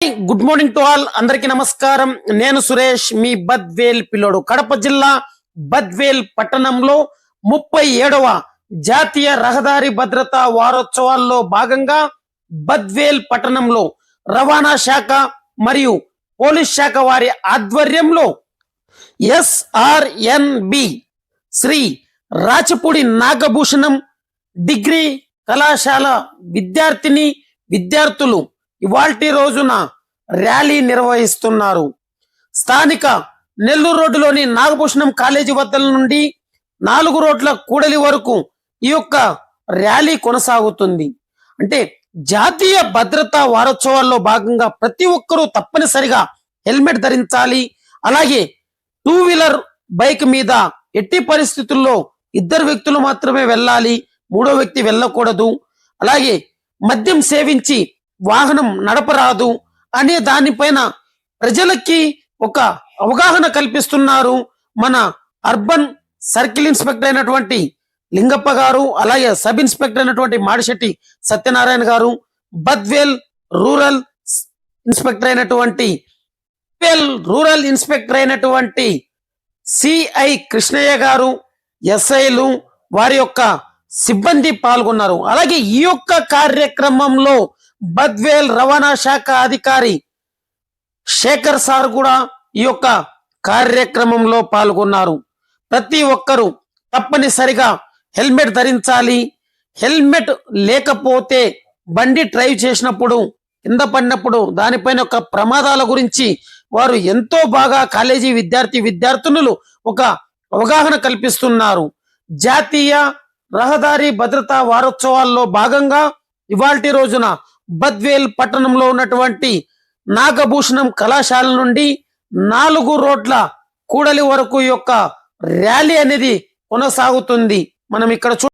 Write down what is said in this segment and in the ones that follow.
Good morning to all. అందరికి నమస్కారం. నేను సురేష్ మీ బద్వేల్ పిల్లోడు. కడప జిల్లా బద్వేల్ పట్టణంలో ముప్పై ఏడవ జాతీయ రహదారి భద్రతా వారోత్సవాల్లో భాగంగా బద్వేల్ పట్టణంలో రవాణా శాఖ మరియు పోలీస్ శాఖ వారి ఆధ్వర్యంలో ఎస్ఆర్ఎన్బి శ్రీ రాచపూడి నాగభూషణం డిగ్రీ కళాశాల విద్యార్థిని విద్యార్థులు ఇవాల్టి రోజున ర్యాలీ నిర్వహిస్తున్నారు. స్థానిక నెల్లూరు రోడ్డులోని నాగభూషణం కాలేజీ వద్ద నుండి నాలుగు రోడ్ల కూడలి వరకు ఈ యొక్క ర్యాలీ కొనసాగుతుంది. అంటే జాతీయ భద్రతా వారోత్సవాల్లో భాగంగా ప్రతి ఒక్కరూ తప్పనిసరిగా హెల్మెట్ ధరించాలి. అలాగే టూ వీలర్ బైక్ మీద ఎట్టి పరిస్థితుల్లో ఇద్దరు వ్యక్తులు మాత్రమే వెళ్ళాలి. మూడో వ్యక్తి వెళ్ళకూడదు. అలాగే మద్యం సేవించి వాహనం నడపరాదు అనే దానిపైన ప్రజలకి ఒక అవగాహన కల్పిస్తున్నారు మన అర్బన్ సర్కిల్ ఇన్స్పెక్టర్ అయినటువంటి లింగప్ప గారు అలాగే సబ్ ఇన్స్పెక్టర్ అయినటువంటి మాడిశెట్టి సత్యనారాయణ గారు బద్వేల్ రూరల్ ఇన్స్పెక్టర్ అయినటువంటి రూరల్ ఇన్స్పెక్టర్ అయినటువంటి సిఐ కృష్ణయ్య గారు ఎస్ఐలు వారి యొక్క సిబ్బంది పాల్గొన్నారు. అలాగే ఈ యొక్క కార్యక్రమంలో బద్వేల్ రవాణా శాఖ అధికారి శేఖర్ సార్ కూడా ఈ యొక్క కార్యక్రమంలో పాల్గొన్నారు. ప్రతి ఒక్కరూ తప్పనిసరిగా హెల్మెట్ ధరించాలి. హెల్మెట్ లేకపోతే బండి డ్రైవ్ చేసినప్పుడు కింద పడినప్పుడు దానిపైన ఒక ప్రమాదాల గురించి వారు ఎంతో బాగా కాలేజీ విద్యార్థి విద్యార్థినులు ఒక అవగాహన కల్పిస్తున్నారు. జాతీయ రహదారి భద్రతా వారోత్సవాల్లో భాగంగా ఇవాల్టి రోజున బద్వేల్ పట్టణంలో ఉన్నటువంటి నాగభూషణం కళాశాల నుండి నాలుగు రోడ్ల కూడలి వరకు యొక్క ర్యాలీ అనేది కొనసాగుతుంది. మనం ఇక్కడ చూ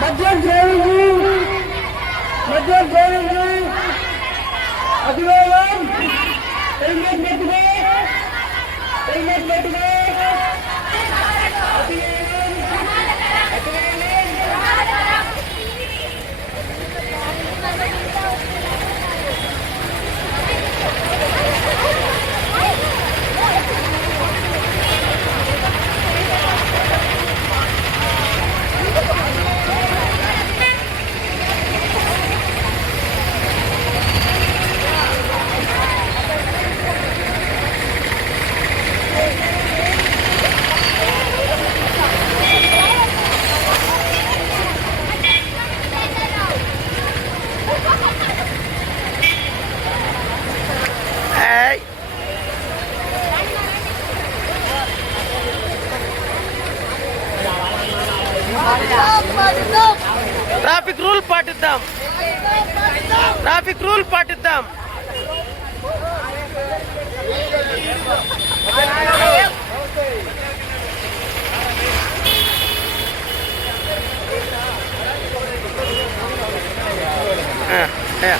మద్యం సేవించి మద్యం సేవించి అతివేగం హెల్మెట్ పెట్టుకో హెల్మెట్ పెట్టుకో అతివేగం అతివేగం ఏయ్. ట్రాఫిక్ రూల్ పాటిద్దాం ట్రాఫిక్ రూల్ పాటిద్దాం ఆ,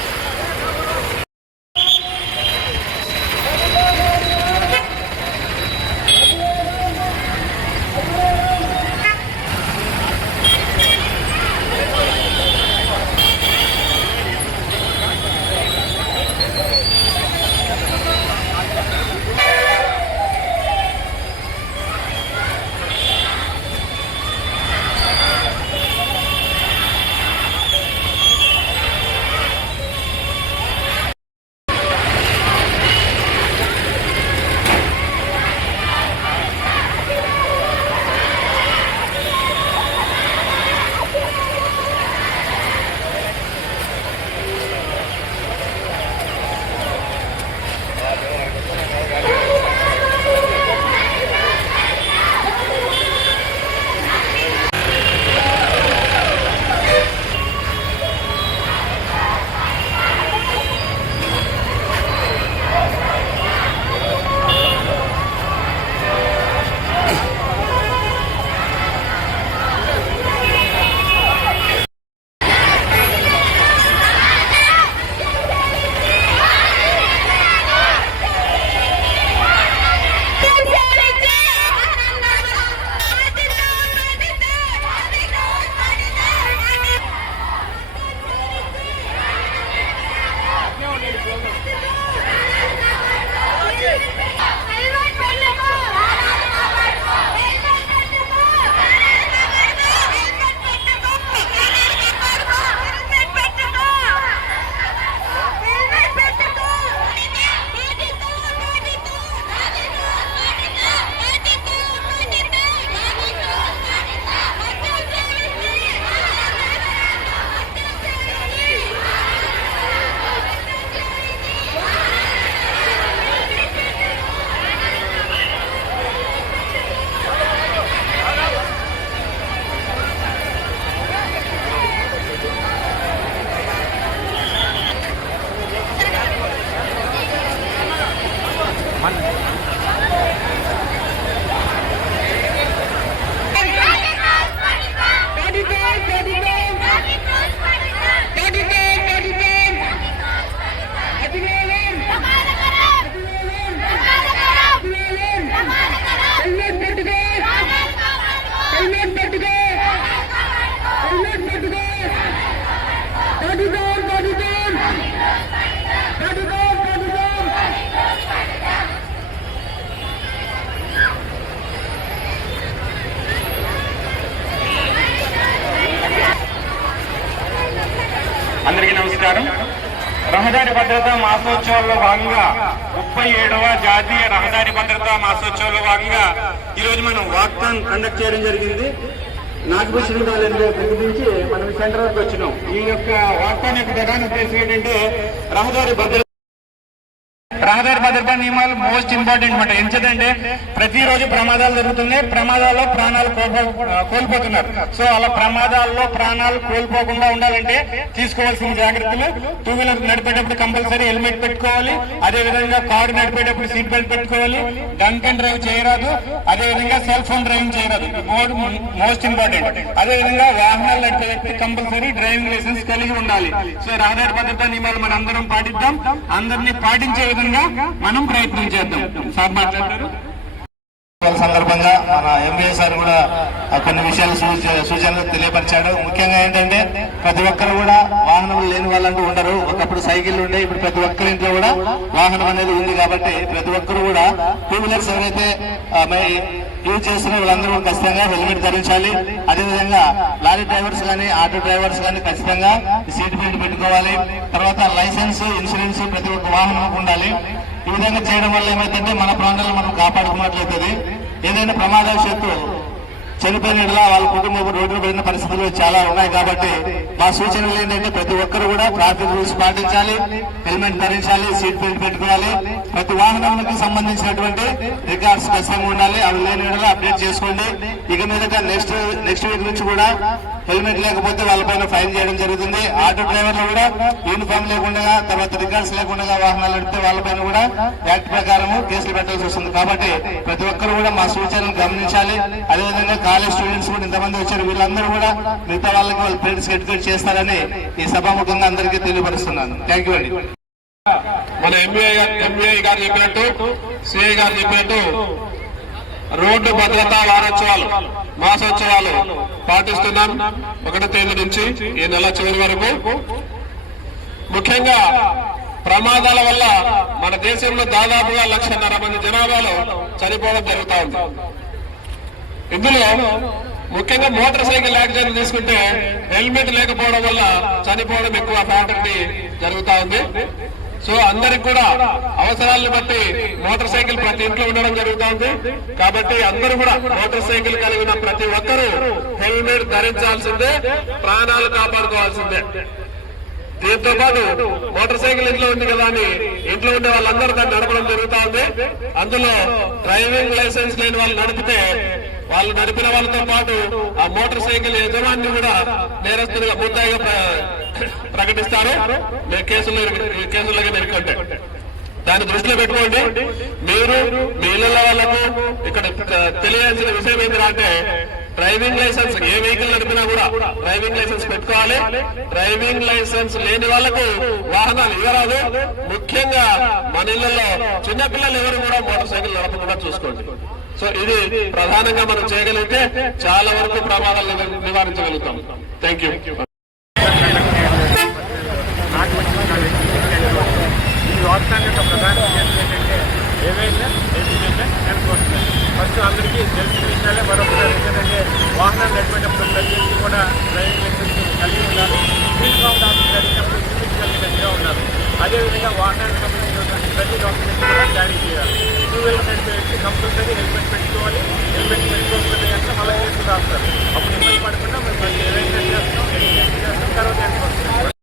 ఆ. రహదారి భద్రతా మాసోత్సవాల్లో భాగంగా ముప్పై ఏడవ జాతీయ రహదారి భద్రతా మాసోత్సవాల్లో భాగంగా ఈరోజు మనం వాక్థాన్ కండక్ట్ చేయడం జరిగింది నాగభూషణ కాలేజీలో ప్రకటించి మనం సెంటర్ వరకు వచ్చినాం ఈ యొక్క వాక్థాన్ యొక్క ప్రధాన ఉద్దేశం ఏంటంటే రహదారి భద్రత రహదారి భద్రతా నియమాలు మోస్ట్ ఇంపార్టెంట్ అనమాట ఎందుకంటే ప్రతిరోజు ప్రమాదాలు జరుగుతున్నాయి. ప్రమాదాల్లో ప్రాణాలు కోల్పో- కోల్పోతున్నారు. సో అలా ప్రమాదాల్లో ప్రాణాలు కోల్పోకుండా ఉండాలంటే తీసుకోవాల్సిన జాగ్రత్తలు. టూ వీలర్ నడిపేటప్పుడు కంపల్సరీ హెల్మెట్ పెట్టుకోవాలి. అదే విధంగా కారు నడిపేటప్పుడు సీట్ బెల్ట్ పెట్టుకోవాలి. డ్రంక్ అండ్ డ్రైవ్ చేయరాదు. అదే విధంగా సెల్ ఫోన్ డ్రైవింగ్ చేయరాదు మోస్ట్ ఇంపార్టెంట్ అదే విధంగా వాహనాలు నడిపే వ్యక్తి కంపల్సరీ డ్రైవింగ్ లైసెన్స్ కలిగి ఉండాలి. సో రహదారి భద్రతా నియమాలు మనం అందరం పాటిద్దాం. అందరినీ పాటించే విధంగా మనం ప్రయత్నం చేద్దాం. సార్ మాట్లాడతారు. సందర్భంగా మన ఎంబీఏ సార్ కూడా కొన్ని విషయాలు సూచనలు తెలియపరిచాడు. ముఖ్యంగా ఏంటంటే ప్రతి ఒక్కరు కూడా వాహనం లేని వాళ్ళంటూ ఉండరు. ఒకప్పుడు సైకిల్ ఉండే ఇప్పుడు ప్రతి ఒక్కరి ఇంట్లో కూడా వాహనం అనేది ఉంది కాబట్టి ప్రతి ఒక్కరు కూడా టూ వీలర్స్ ఎవరైతే యూజ్ చేస్తున్న వాళ్ళందరూ ఖచ్చితంగా హెల్మెట్ ధరించాలి. అదేవిధంగా లారీ డ్రైవర్స్ కానీ ఆటో డ్రైవర్స్ కానీ ఖచ్చితంగా సీట్ బెల్ట్ పెట్టుకోవాలి. తర్వాత లైసెన్స్ ఇన్సూరెన్స్ ప్రతి ఒక్క వాహనం ఉండాలి. ఈ విధంగా చేయడం వల్ల ఏమైతుందంటే మన ప్రాణాలను మనం కాపాడుకున్నట్లయితుంది. ఏదైనా ప్రమాదవశాత్తు చనిపోయిన వాళ్ళ కుటుంబం రోడ్డు పడిన పరిస్థితులు చాలా ఉన్నాయి కాబట్టి మా సూచనలు ఏంటంటే ప్రతి ఒక్కరు కూడా ట్రాఫిక్ రూల్స్ పాటించాలి. హెల్మెట్ ధరించాలి సీట్ బెల్ట్ పెట్టుకోవాలి. ప్రతి వాహనాలకు సంబంధించినటువంటి రికార్డ్స్ ఖచ్చితంగా ఉండాలి. అవి లేని అప్డేట్ చేసుకోండి. ఇక మీదట నెక్స్ట్ నెక్స్ట్ వీక్ నుంచి కూడా హెల్మెట్ లేకపోతే వాళ్ళపైన ఫైన్ చేయడం జరుగుతుంది. ఆటో డ్రైవర్లు కూడా యూనిఫామ్ లేకుండా తర్వాత రికార్డ్స్ లేకుండా వాహనాలు నడిపితే వాళ్ళపైన కూడా యాక్ట్ ప్రకారం కేసులు పెట్టాల్సి వస్తుంది. కాబట్టి ప్రతి ఒక్కరు కూడా మా సూచనలు గమనించాలి. అదేవిధంగా కాలేజ్ స్టూడెంట్స్ కూడా ఇంతమంది వచ్చారు. వీళ్ళందరూ కూడా మిగతా వాళ్ళకి వాళ్ళ పేరెంట్స్ ఎడ్యుకేట్ చేస్తారని ఈ సభాముఖంగా అందరికీ తెలియపరుస్తున్నాను. థ్యాంక్ యూ అండి. మన ఎంబీఐ ఎంబీఐ గారు చెప్పినట్టు సిఐ గారు చెప్పినట్టు రోడ్డు భద్రతా వారోత్సవాలు మాసోత్సవాలు పాటిస్తున్నాం. ఒకటో తేదీ నుంచి ఈ నెల చివరి వరకు. ముఖ్యంగా ప్రమాదాల వల్ల మన దేశంలో దాదాపుగా లక్షన్నర మంది జనాభాలో చనిపోవడం జరుగుతూ ఉంది. ఇందులో ముఖ్యంగా మోటార్ సైకిల్ యాక్సిడెంట్ తీసుకుంటే హెల్మెట్ లేకపోవడం వల్ల చనిపోవడం ఎక్కువ ఫ్యాక్టరీ జరుగుతూ ఉంది. సో అందరికి కూడా అవసరాలను బట్టి మోటార్ సైకిల్ ప్రతి ఇంట్లో ఉండడం జరుగుతుంది. కాబట్టి అందరూ కూడా మోటార్ సైకిల్ కలిగిన ప్రతి ఒక్కరూ హెల్మెట్ ధరించాల్సిందే ప్రాణాలు కాపాడుకోవాల్సిందే. దీంతో పాటు మోటార్ సైకిల్ ఇంట్లో ఉంది కదా అని ఇంట్లో ఉండే వాళ్ళందరూ దాన్ని నడపడం జరుగుతా ఉంది అందులో డ్రైవింగ్ లైసెన్స్ లేని వాళ్ళు నడిపితే వాళ్ళు నడిపిన వాళ్ళతో పాటు ఆ మోటార్ సైకిల్ యజమాని కూడా నేరస్తులుగా ముద్దాయిగా ప్రకటిస్తారు? మీ కేసులో కేసుల్లో ఇరుక్కుంటే దాన్ని దృష్టిలో పెట్టుకోండి. మీరు మీ ఇళ్ళ వాళ్ళకు ఇక్కడ తెలియాల్సిన విషయం ఏంటంటే డ్రైవింగ్ లైసెన్స్ ఏ వెహికల్ నడిపినా కూడా డ్రైవింగ్ లైసెన్స్ పెట్టుకోవాలి. డ్రైవింగ్ లైసెన్స్ లేని వాళ్ళకు వాహనాలు ఇవ్వరాదు. ముఖ్యంగా మన ఇళ్ళలో చిన్నపిల్లలు ఎవరు కూడా మోటార్ సైకిల్ నడపకుండా చూసుకోండి. సో ఇది ప్రధానంగా మనం చేయగలిగితే చాలా వరకు ప్రమాదాలు నివారించగలుగుతాం. థ్యాంక్ యూ వాగ్దానం యొక్క ప్రధాన ఉద్దేశం ఏంటంటే ఏవైనా ఎడ్యుకేషన్ ఎన్ఫోర్స్మెంట్ ఫస్ట్ అందరికీ తెలిసిన విషయాలే మరొకసారి ఏంటంటే వాహనం నడిపేటప్పుడు ప్రతి కూడా డ్రైవింగ్ లైసెన్స్ కలిగి ఉండాలి ఫీల్డ్ గ్రౌండ్ ఆఫీస్ జరిగినప్పుడు ఫిజిక్స్ కలిగినట్టుగా ఉండాలి. అదేవిధంగా వాహనానికి సంబంధించిన ప్రతి డాక్యుమెంట్స్ కూడా క్యారీ చేయాలి. టూ వీలర్ నడిపే వ్యక్తి కంపల్సరీ హెల్మెట్ పెట్టుకోవాలి హెల్మెట్ పెట్టుకోకపోతే కనుక మళ్ళీ చేసి అప్పుడు ఇబ్బంది పడకుండా మేము ఏదైనా చేస్తాం ఎడ్యుకేషన్ చేస్తాం తర్వాత